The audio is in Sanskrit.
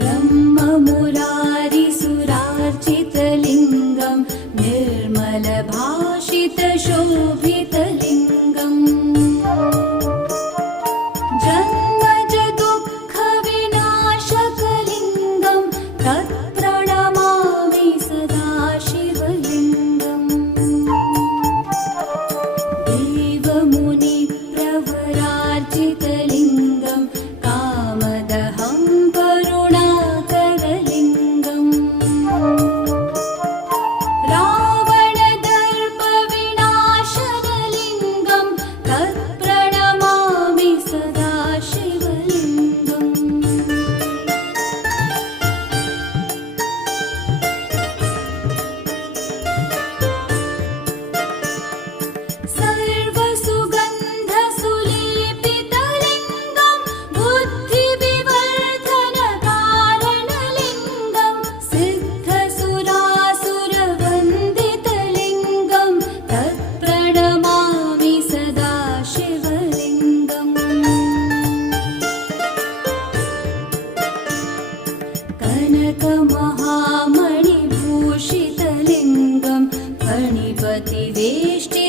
ब्रह्ममुरारिसुरार्चितलिङ्गं निर्मलभाषितशोभितलिङ्गम् जन्मजदुःखविनाशकलिङ्गं तत्प्रणमामि सदा शिवलिङ्गम् देवमुनिप्रवरार्चितलिङ्गं कामदहं करुणाकरलिङ्गम् रावणदर्पविनाशनलिङ्गं तत्प्रणमामि सदा शिवलिङ्गम् सर्वसुगन्धसुलेपितलिङ्गं बुद्धिविवर्धनकारणलिङ्गं सिद्धसुरासुरवन्दितलिङ्गं तत्प्रणमामि सदा शिवलिङ्गम् कनकमहामणिभूषितलिङ्गं फणिपतिवेष्टि